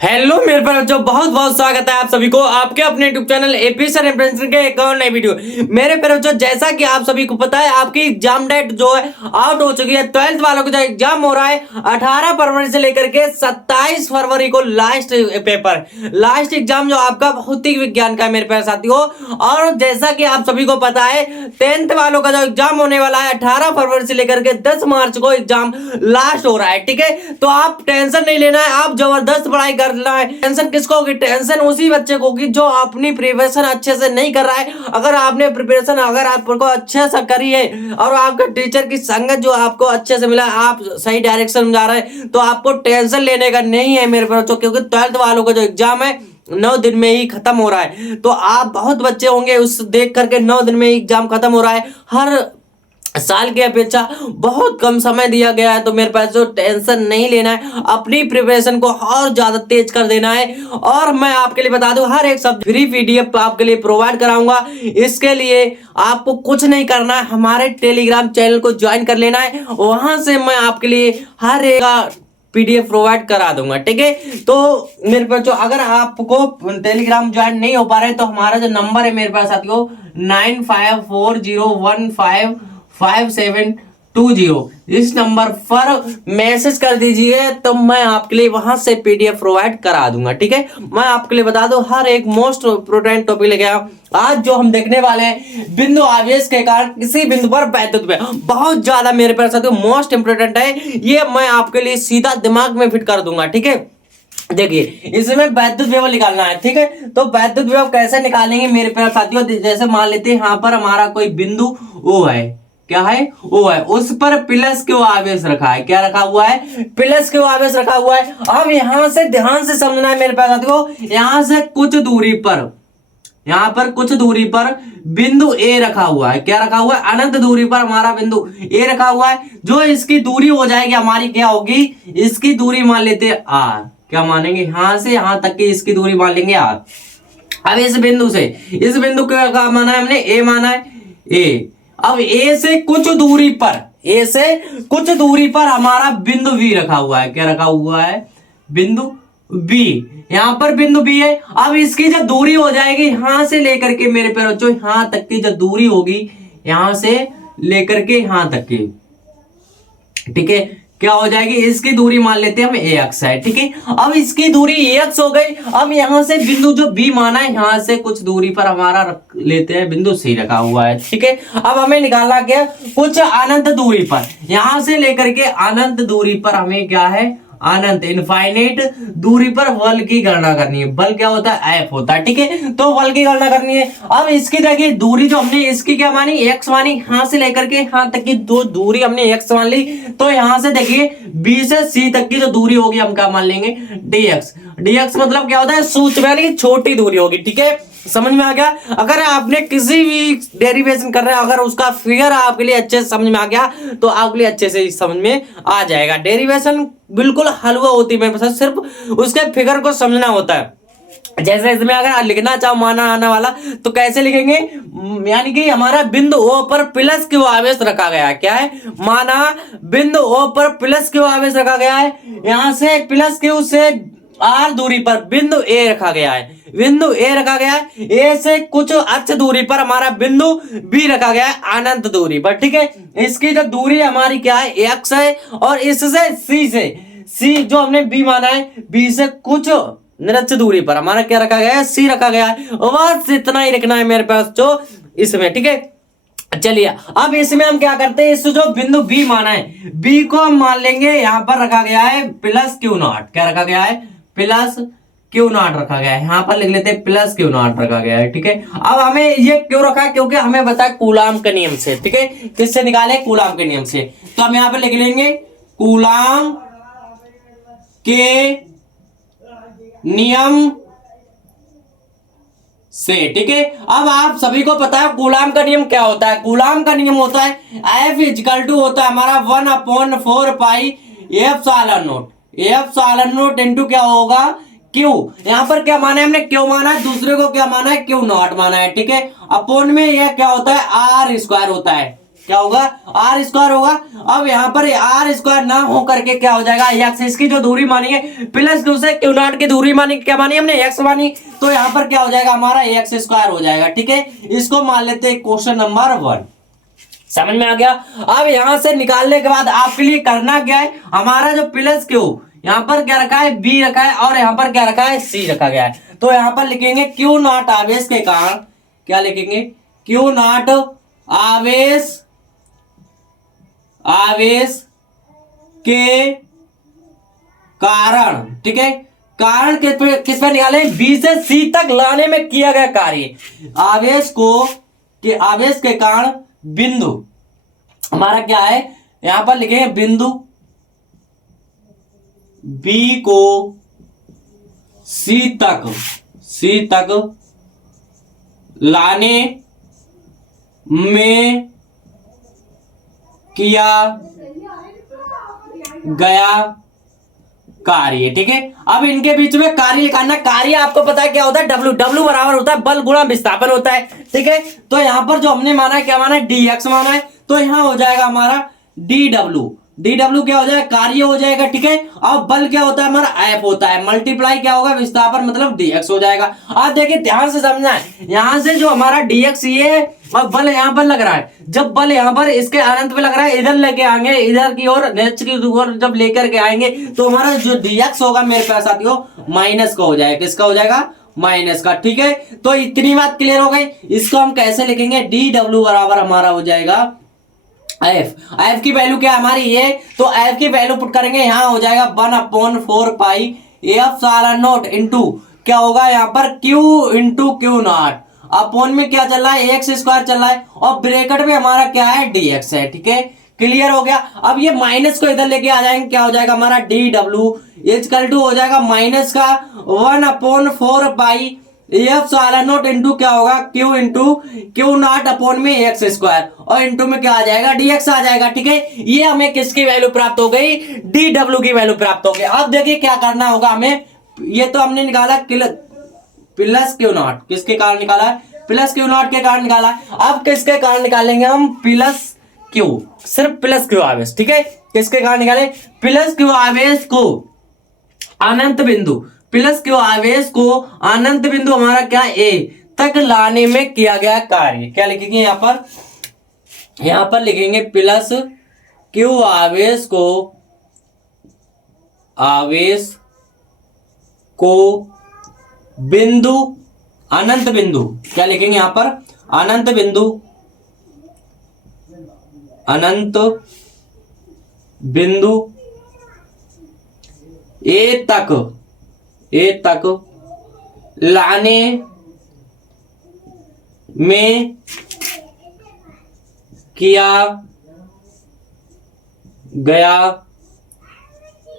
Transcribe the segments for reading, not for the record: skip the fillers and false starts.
Hello मेरे पर जो बहुत बहुत स्वागत है आप सभी को आपके अपने YouTube channel AP sir influencer के एक और नई वीडियो। मेरे पर जो जैसा कि आप सभी को पता है आपकी एग्जाम डेट जो है आउट हो चुकी है। 12th वालों को जो एग्जाम हो रहा है 18 फरवरी से लेकर के 27 फरवरी को लास्ट एग्जाम जो आपका भौतिक विज्ञान का है मेरे प्यारे साथियों। और जैसा कि आप सभी को पता है 10th वालों का जो एग्जाम होने वाला है 18 फरवरी से लेकर के 10 मार्च को एग्जाम लास्ट हो रहा है। ठीक है, तो आप टेंशन नहीं लेना है, आप जबरदस्त पढ़ाई करना है। टेंशन किसको होगी? टेंशन उसी बच्चे को होगी जो अपनी प्रिपरेशन अच्छे से नहीं कर रहा है। अगर आपने प्रिपरेशन अगर आपको अच्छे से करी है और आपके टीचर की संगत जो आपको अच्छे से मिला, आप सही डायरेक्शन में जा रहे हैं, तो आपको टेंशन लेने का नहीं है मेरे बच्चों, क्योंकि 12th वालों का जो एग्जाम है 9 दिन में ही खत्म हो रहा है। तो आप बहुत बच्चे होंगे उस देख करके 9 दिन में ही एग्जाम खत्म हो रहा है। हर साल की अपेक्षा बहुत कम समय दिया गया है, तो मेरे पास जो टेंशन नहीं लेना है, अपनी प्रिपरेशन को और ज्यादा तेज कर देना है। और मैं आपके लिए बता दूं हर एक शब्द फ्री पीडीएफ आपके लिए प्रोवाइड कराऊंगा। इसके लिए आपको कुछ नहीं करना है, हमारे टेलीग्राम चैनल को ज्वाइन कर लेना है, वहां से मैं आपके लिए हर एक पीडीएफ प्रोवाइड करा दूंगा। ठीक है, तो मेरे पास जो अगर आपको टेलीग्राम ज्वाइन नहीं हो पा रहे तो हमारा जो नंबर है मेरे पास साथियों 9540155720, इस नंबर पर मैसेज कर दीजिए तो मैं आपके लिए वहां से पीडीएफ प्रोवाइड करा दूंगा। ठीक है, मैं आपके लिए बता दूं हर एक मोस्ट इंपोर्टेंट टॉपिक लेके आया। आज जो हम देखने वाले हैं बिंदु आवेश के कारण किसी बिंदु पर वैद्युत बहुत ज्यादा मेरे पास साथियों मोस्ट इंपोर्टेंट है, ये मैं आपके लिए सीधा दिमाग में फिट कर दूंगा। ठीक है, देखिए इसमें वैद्युत विभव निकालना है। ठीक है, तो वैद्युत विभव कैसे निकालेंगे मेरे प्यारे साथियों, जैसे मान लेते हैं यहाँ पर हमारा कोई बिंदु O है, क्या है? O है, उस पर प्लस क्यों आवेश रखा है, क्या रखा हुआ है? प्लस क्यों आवेश रखा हुआ है। अब यहां से ध्यान से समझना है मेरे प्यारे साथियों, यहां से कुछ दूरी पर, यहां पर कुछ दूरी पर बिंदु A रखा हुआ है, क्या रखा हुआ है? अनंत दूरी पर हमारा बिंदु A रखा हुआ है। जो इसकी दूरी हो जाएगी हमारी क्या होगी? इसकी दूरी मान लेते हैं R, क्या मानेंगे? यहां से यहां तक की इसकी दूरी मान लेंगे R। अब इस बिंदु से इस बिंदु का माना है हमने A माना है A। अब A से कुछ दूरी पर, A से कुछ दूरी पर हमारा बिंदु B रखा हुआ है, क्या रखा हुआ है? बिंदु B। यहां पर बिंदु B है। अब इसकी जो दूरी हो जाएगी यहां से लेकर के मेरे प्यारे बच्चों यहां तक की जो दूरी होगी, यहां से लेकर के यहां तक की, ठीक है, क्या हो जाएगी? इसकी दूरी मान लेते हैं हम AX है। ठीक है, अब इसकी दूरी AX हो गई। अब यहां से बिंदु जो B माना है यहां से कुछ दूरी पर हमारा रख लेते हैं बिंदु C रखा हुआ है। ठीक है, अब हमें निकालना क्या? कुछ अनंत दूरी पर, यहां से लेकर के अनंत दूरी पर हमें क्या है? अनंत इनफाइनाइट दूरी पर बल की गणना करनी है। बल क्या होता है? F होता है। ठीक है, तो बल की गणना करनी है। अब इसकी देखिए दूरी जो हमने इसकी क्या मानी? X मानी। यहां से लेकर के यहां तक की दो दूरी हमने X मान ली, तो यहां से देखिए B से C तक की जो दूरी होगी हम क्या मान लेंगे? DX। DX मतलब क्या होता है? सूक्ष्म यानी छोटी दूरी होगी। ठीक है, समझ में आ गया? अगर आपने किसी भी डेरिवेशन कर रहे हैं, अगर उसका फिगर आपके लिए अच्छे से समझ में आ गया तो आपके लिए अच्छे से समझ में आ जाएगा। डेरिवेशन बिल्कुल हलवा होती है, मेरे पास सिर्फ उसके फिगर को समझना होता है। जैसे इसमें अगर लिखना चाहो माना आने वाला तो कैसे लिखेंगे? यानी कि हमारा बिंदु O पर प्लस क्यों आवेश रखा गया है, क्या है? माना बिंदु O पर प्लस क्यों आवेश रखा गया है, यहां से प्लस क्यों से R दूरी पर बिंदु A रखा गया है, बिंदु A रखा गया है। A से कुछ अक्ष दूरी पर हमारा बिंदु B रखा गया है अनंत दूरी पर। ठीक है, इसकी जो दूरी हमारी क्या है? X है। और इससे C जो हमने B माना है, B से कुछ निरक्ष दूरी पर हमारा क्या रखा गया है? C रखा गया है। बस इतना ही लिखना है मेरे पास जो इसमें। ठीक है, चलिए अब इसमें हम क्या करते हैं? इस जो बिंदु B माना है, B को हम मान लेंगे यहां पर रखा गया है प्लस क्यू नॉट, क्या रखा गया है? प्लस क्यू नॉट रखा गया है। यहां पर लिख लेते हैं प्लस क्यू नॉट रखा गया है। ठीक है, अब हमें ये क्यों रखा है? क्योंकि हमें पता है कूलाम के नियम से। ठीक है, किससे निकाले? कूलाम के नियम से। तो हम यहां पर लिख लेंगे कूलाम के नियम से। ठीक है, अब आप सभी को पता है कूलाम का नियम क्या होता है? कूलाम का नियम होता है F इक्वल टू होता है हमारा 1/4 पाई एप्सिलॉन नोट इंटू क्या होगा? क्यू। यहां पर क्या माना है हमने? क्यू माना है, दूसरे को क्या माना है? क्यू नॉट माना है। ठीक है, अपोन में यह क्या होता है? R स्क्वायर होता है। क्या होगा, आर स्क्वायर होगा। अब यहाँ पर आर स्क्वायर ना हो करके क्या हो जाएगा, एक्स, इसकी जो दूरी मानी है प्लस क्यू से क्यू नॉट की दूरी मानी, क्या मानी हमने, एक्स मानी, तो यहाँ पर क्या हो जाएगा हमारा एक्स स्क्वायर हो जाएगा। ठीक है, इसको मान लेते हैं क्वेश्चन नंबर 1। समझ में आ गया। अब यहां से निकालने के बाद आपके लिए करना क्या है, हमारा जो प्लस क्यू यहाँ पर क्या रखा है, बी रखा है, और यहाँ पर क्या रखा है, सी रखा गया है। तो यहाँ पर लिखेंगे क्यू नॉट आवेश के कारण, क्या लिखेंगे, क्यू नॉट आवेश, आवेश के कारण। ठीक है, कारण किस पे निकाले, बी से सी तक लाने में किया गया कार्य, आवेश को कि आवेश के कारण बिंदु हमारा क्या है, यहां पर लिखेंगे बिंदु बी को सी तक लाने में किया गया कार्य। ठीक है, अब इनके बीच में कार्य लिखाना, कार्य आपको पता है क्या होता है, डब्ल्यू, डब्ल्यू बराबर होता है बल गुणा विस्थापन होता है। ठीक है, तो यहां पर जो हमने माना है, क्या माना है, डी एक्स माना है, तो यहां हो जाएगा हमारा डी डब्ल्यू, डी डब्ल्यू क्या हो जाएगा, कार्य हो जाएगा। ठीक है, अब बल क्या होता है हमारा, एफ होता है, मल्टीप्लाई क्या होगा, विस्थापन मतलब डीएक्स हो जाएगा। आप देखिए ध्यान से समझना है, यहां से जो हमारा डीएक्स ये और बल यहां पर लग रहा है, जब बल यहां पर इसके अनंत पे लग रहा है, इधर लेके आएंगे, इधर की ओर नेच की ओर जब लेकर के आएंगे, तो हमारा जो डीएक्स होगा मेरे पास साथियों माइनस का हो जाएगा, किसका हो जाएगा, माइनस का। ठीक है, तो इतनी बात क्लियर हो गई। इसको हम कैसे लिखेंगे, डी डब्ल्यू बराबर हमारा हो जाएगा एफ, एफ की वैल्यू क्या हमारी ये, तो एफ की वैल्यू पुट करेंगे, यहां हो जाएगा 1/4 पाई एफ सारा नोट इंटू क्या होगा यहाँ पर Q into q naught, upon में क्या चल रहा है, एक्स स्क्वायर चल रहा है, और ब्रैकेट में हमारा क्या है, डीएक्स है। ठीक है, क्लियर हो गया। अब ये माइनस को इधर लेके आ जाएंगे, क्या हो जाएगा हमारा डी डब्ल्यू इक्वल टू हो जाएगा माइनस का 1/4 पाई एफ सारा नोट इंटू क्या होगा, Q into q naught upon में एक्स स्क्वायर, और इंटू में क्या आ जाएगा, डीएक्स आ जाएगा। ठीक है, ये हमें किसकी वैल्यू प्राप्त हो गई, डी डब्ल्यू की वैल्यू प्राप्त हो गई। अब देखिए क्या करना होगा हमें, ये तो हमने निकाला प्लस क्यू नॉट, किसके कारण निकाला, प्लस क्यू नॉट के कारण निकाला। अब किसके कारण निकालेंगे हम, प्लस क्यू, सिर्फ प्लस क्यू आवेश। ठीक है, किसके कारण निकाले, प्लस क्यू आवेश को अनंत बिंदु, प्लस क्यू आवेश को अनंत बिंदु हमारा क्या ए तक लाने में किया गया कार्य। क्या लिखेंगे यहां पर लिखेंगे प्लस क्यू आवेश को बिंदु, अनंत बिंदु, क्या लिखेंगे यहां पर, अनंत बिंदु, अनंत बिंदु ए तक लाने में किया गया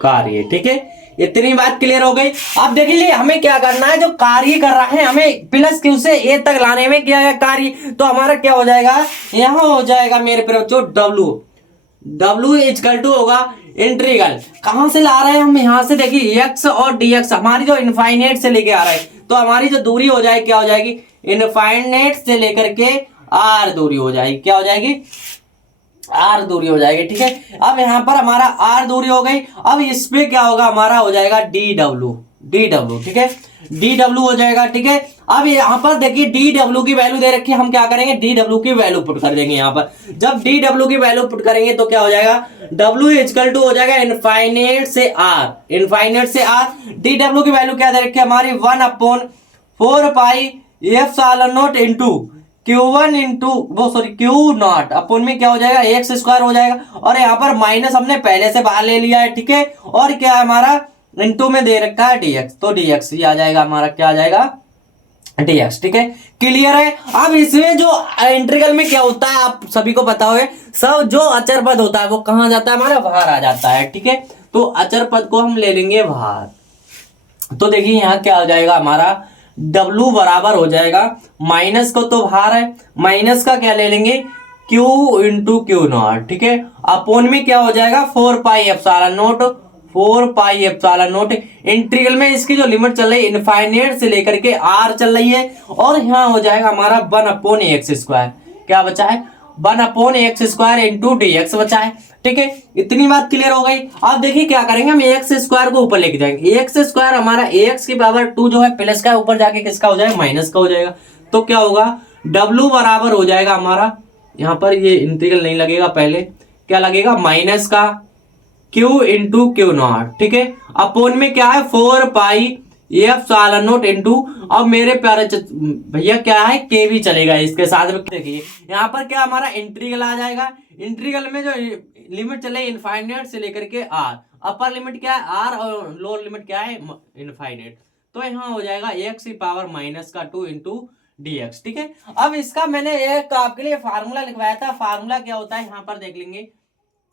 कार्य। ठीक है, इतनी बात क्लियर हो गई। अब देख लीजिए हमें क्या करना है, जो कार्य कर रहा है हमें प्लस क्यू से ए तक लाने में किया गया कार्य, तो हमारा क्या हो जाएगा, यहां हो जाएगा मेरे प्यारे बच्चों डब्ल्यू इक्वल टू होगा इंटीग्रल, कहां से ला रहे हैं हम, यहां से देखिए एक्स और डीएक्स हमारी जो इनफाइनाइट से लेके आ रहा है, तो हमारी जो दूरी हो जाएगी क्या हो जाएगी, इनफाइनाइट से लेकर के आर दूरी हो जाएगी, क्या हो जाएगी, आर दूरी हो जाएगी। ठीक है, अब यहां पर हमारा आर दूरी हो गई। अब इस पे क्या होगा, हमारा हो जाएगा डी डब्ल्यू। ठीक है, डी डब्ल्यू हो जाएगा। ठीक है, अब यहां पर देखिए डी डब्ल्यू की वैल्यू दे रखी है, हम क्या करेंगे, डी डब्ल्यू की वैल्यू पुट कर देंगे। यहां पर जब डी डब्ल्यू की वैल्यू पुट करेंगे तो क्या हो जाएगा, डब्ल्यू इक्वल टू हो जाएगा इनफाइनाइट से आर, डी डब्ल्यू की वैल्यू क्या दे रखी है हमारी 1/4 पाई एफ सालन note into Q1 into q naught upon में क्या हो जाएगा, एक्स स्क्वायर हो जाएगा, और यहाँ पर माइनस हमने पहले से बाहर ले लिया है। ठीक है, और क्या हमारा इंटू में दे रखा है डीएक्स, तो डीएक्स ही आ जाएगा हमारा, क्या आ जाएगा, डीएक्स। ठीक है, क्लियर है। अब इसमें जो इंटीग्रल में क्या होता है आप सभी को पता होगा, सब जो अचर पद होता है वो कहाँ जाता है, हमारा बाहर आ जाता है। ठीक है, तो अचर पद को हम ले लेंगे बाहर, तो देखिए यहाँ क्या हो जाएगा हमारा, W बराबर हो जाएगा माइनस को तो बाहर है, माइनस का क्या ले लेंगे, Q इंटू क्यू नॉट। ठीक है, अपोन में क्या हो जाएगा 4 पाई एप्सिलॉन नोट। इंटीग्रल में इसकी जो लिमिट चल रही है इनफाइनाइट से लेकर के R चल रही है, और यहाँ हो जाएगा हमारा 1/x²। क्या बचा है 1/x² इंटू डी एक्स बचा है। ठीक है, इतनी बात क्लियर हो गई। अब देखिए क्या करेंगे, हम x² को ऊपर लेके जाएंगे। x² हमारा ax की पावर 2 जो है प्लस का, ऊपर जाके किसका हो जाएगा, माइनस का हो जाएगा। तो क्या होगा, w बराबर हो जाएगा हमारा, यहाँ पर ये इंटीग्रल नहीं लगेगा, पहले क्या लगेगा, माइनस का q इंटू क्यू नॉट। ठीक है, अपोन में क्या है, 4 पाई एफ नोट इंटू, अब मेरे प्यारे भैया क्या है, के भी चलेगा इसके साथ में। देखिए यहाँ पर क्या हमारा इंटीग्रल आ जाएगा, इंटीग्रल में जो लिमिट चले इनफाइनाइट से लेकर के आर, अपर लिमिट क्या है आर और लोअर लिमिट क्या है इनफाइनाइट। तो यहाँ हो जाएगा एक्स की पावर माइनस का 2 इंटू डी एक्स। ठीक है, अब इसका मैंने एक आपके लिए फार्मूला लिखवाया था। फार्मूला क्या होता है, यहाँ पर देख लेंगे।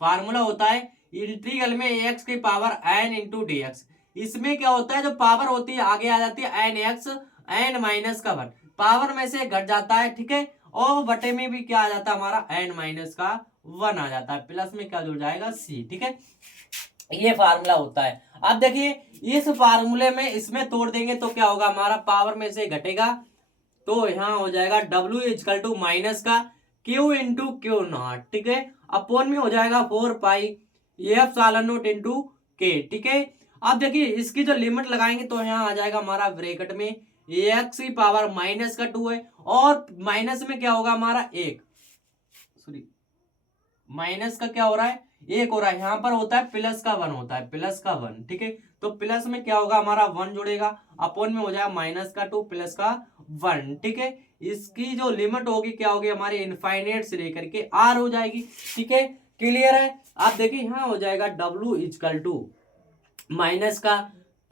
फार्मूला होता है इंटीग्रल में एक्स की power n into d x. इसमें क्या होता है, जो पावर होती है आगे आ जाती है एन एक्स, एन माइनस का 1, पावर में से घट जाता है। ठीक है, और बटे में भी क्या आ जाता है हमारा, एन माइनस का 1 आ जाता है, प्लस में क्या जुड़ जाएगा, सी। ठीक है, ये फार्मूला होता है। अब देखिए इस फार्मूले में इसमें तोड़ देंगे तो क्या होगा, हमारा पावर में से घटेगा, तो यहाँ हो जाएगा W इजकल टू माइनस का Q इंटू क्यू नॉट। ठीक है, अपोन में हो जाएगा 4 पाई एफ नोट इंटू के। ठीक है, अब देखिए इसकी जो लिमिट लगाएंगे तो यहाँ आ जाएगा हमारा ब्रैकेट में एक्स की पावर माइनस का 2 है, और माइनस में क्या होगा हमारा 1, सॉरी माइनस का क्या हो रहा है, 1 हो रहा है। यहाँ पर होता है प्लस का 1 होता है, प्लस का 1। ठीक है, तो प्लस में क्या होगा हमारा 1 जुड़ेगा, अपोन में हो जाएगा माइनस का 2 प्लस का 1। ठीक है, इसकी जो लिमिट होगी क्या होगी हमारी, इनफाइनाइट से लेकर के आर हो जाएगी। ठीक है, क्लियर है। आप देखिए यहाँ हो जाएगा W इजकल टू माइनस का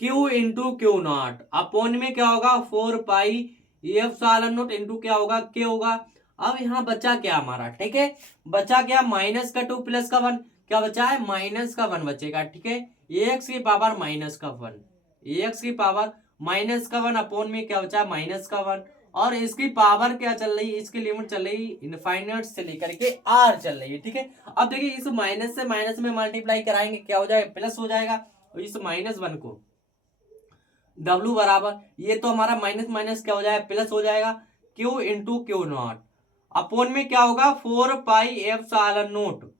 Q into q naught, upon में क्या होगा 4 पाई एफ नोट इंटू क्या होगा, के होगा। अब यहाँ बचा क्या हमारा, ठीक है, बचा क्या, माइनस का 2 प्लस का 1, क्या बचा है, माइनस का 1 बचेगा। ठीक है, एक्स की पावर माइनस का 1, एक्स की पावर माइनस का 1 अपोन में क्या बचा, माइनस का 1, और इसकी पावर क्या चल रही है, इसकी लिमिट चल रही है इनफाइनाइट से लेकर के आर चल रही है। ठीक है, अब देखिए इस माइनस से माइनस में मल्टीप्लाई कराएंगे, क्या हो जाएगा, प्लस हो जाएगा, और इस -1 को W बराबर, ये तो हमारा माइनस माइनस क्या हो जाएगा, प्लस हो जाएगा, Q into q naught, upon में क्या होगा 4 पाई एफ नोट।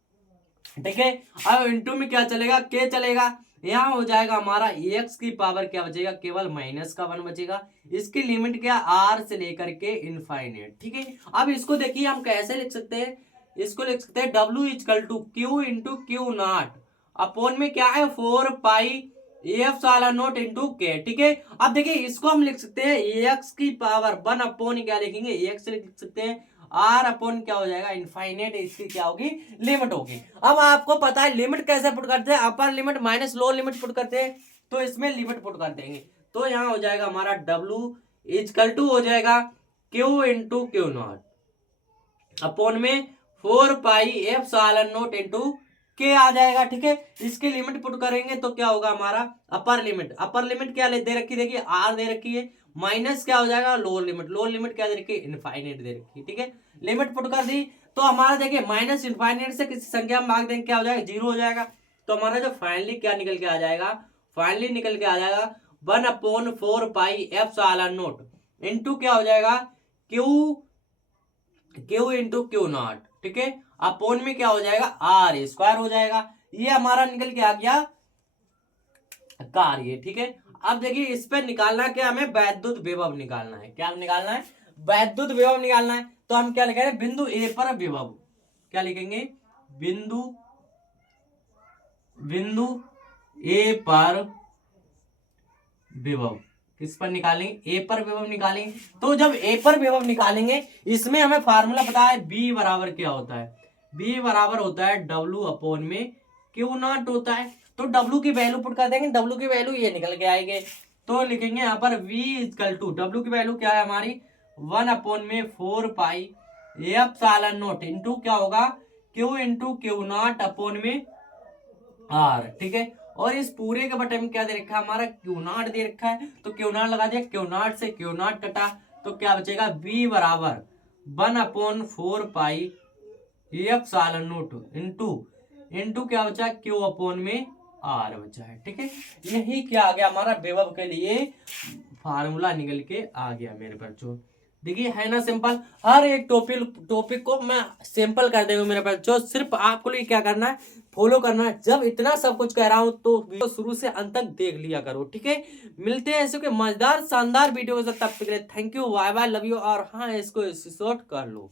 ठीक है, अब इंटू में क्या चलेगा, के चलेगा, यहाँ हो जाएगा हमारा एक्स की पावर क्या बचेगा, केवल माइनस का 1 बचेगा। इसकी लिमिट क्या, आर से लेकर के इनफाइनाइट। ठीक है, अब इसको देखिए हम कैसे लिख सकते हैं, इसको लिख सकते हैं W is equal to q into q naught, upon में क्या है 4 पाई एफ नोट इंटू के। ठीक है, अब देखिए इसको हम लिख सकते हैं एक्स की पावर 1 अपोन क्या लिखेंगे, एक्स लिख सकते हैं, आर अपोन क्या हो जाएगा, इनफाइनाइट, इसकी क्या होगी, लिमिट होगी। अब आपको पता है लिमिट कैसे पुट करते हैं, upper limit minus lower limit put करते हैं, तो इसमें लिमिट पुट कर देंगे, तो यहाँ हो जाएगा हमारा W इजकल टू हो जाएगा Q into q naught, upon में 4 पाई एफ नोट इंटू के आ जाएगा। ठीक है, इसकी लिमिट पुट करेंगे तो क्या होगा हमारा, अपर लिमिट क्या दे रखी, देखिए आर दे रखी है, माइनस क्या हो जाएगा, लोअर लिमिट क्या दे रखी है, इनफाइनाइट दे रखी है। ठीक है, लिमिट पुट कर दी तो हमारा देखिए माइनस इनफाइनाइट से किसी संख्या में भाग देंगे, क्या हो जाएगा, 0 हो जाएगा। तो हमारा जो फाइनली क्या निकल के आ जाएगा, फाइनली निकल के आ जाएगा 1/4 पाई एफ नोट इंटू क्या हो जाएगा, क्यू इंटू क्यू नॉट। ठीक है, अपोन में क्या हो जाएगा, आर स्क्वायर हो जाएगा। ये हमारा निकल के आ गया कार्य। ठीक है, अब देखिए इस पे निकालना क्या, हमें वैद्युत विभव निकालना है। क्या निकालना है, वैद्युत विभव निकालना है। तो हम क्या लिखेंगे, बिंदु ए पर विभव, क्या लिखेंगे, बिंदु ए पर विभव, किस पर निकालेंगे, ए पर विभव निकालेंगे। तो जब ए पर विभव निकालेंगे, इसमें हमें फार्मूला पता है, बी बराबर क्या होता है, बी बराबर होता है W अपोन में क्यू नॉट होता है। तो W की वैल्यू पुट कर देंगे, W की वैल्यू ये निकल के आएंगे, तो लिखेंगे यहाँ पर V इजकल टू, W की वैल्यू क्या है हमारी, 1 अपोन में 4 पाई एफ नोट इंटू क्या होगा, Q into q naught upon में R। ठीक है, और इस पूरे के बटे में क्या दे रखा है हमारा, क्यू नॉट दे रखा है, तो क्यू नॉट लगा दिया, क्यू नॉट से क्यू नॉट कटा, तो क्या बचेगा, V बराबर 1/4 पाई एफ नोट इंटू क्या बचा, क्यू अपोन में आर बचा है। ठीक है, यही क्या आ गया हमारा विभव के लिए फार्मूला निकल के आ गया मेरे बच्चों। देखिए है ना सिंपल। हर एक टॉपिक को मैं सिंपल कर देगा मेरे पास। जो सिर्फ आपको लिए क्या करना है, फॉलो करना है। जब इतना सब कुछ कह रहा हूं तो वीडियो शुरू से अंत तक देख लिया करो, ठीक है। मिलते हैं ऐसे के मजेदार शानदार वीडियो के साथ, तब तक के लिए thank you, bye bye, love you. और हाँ, इसको शॉर्ट कर लो।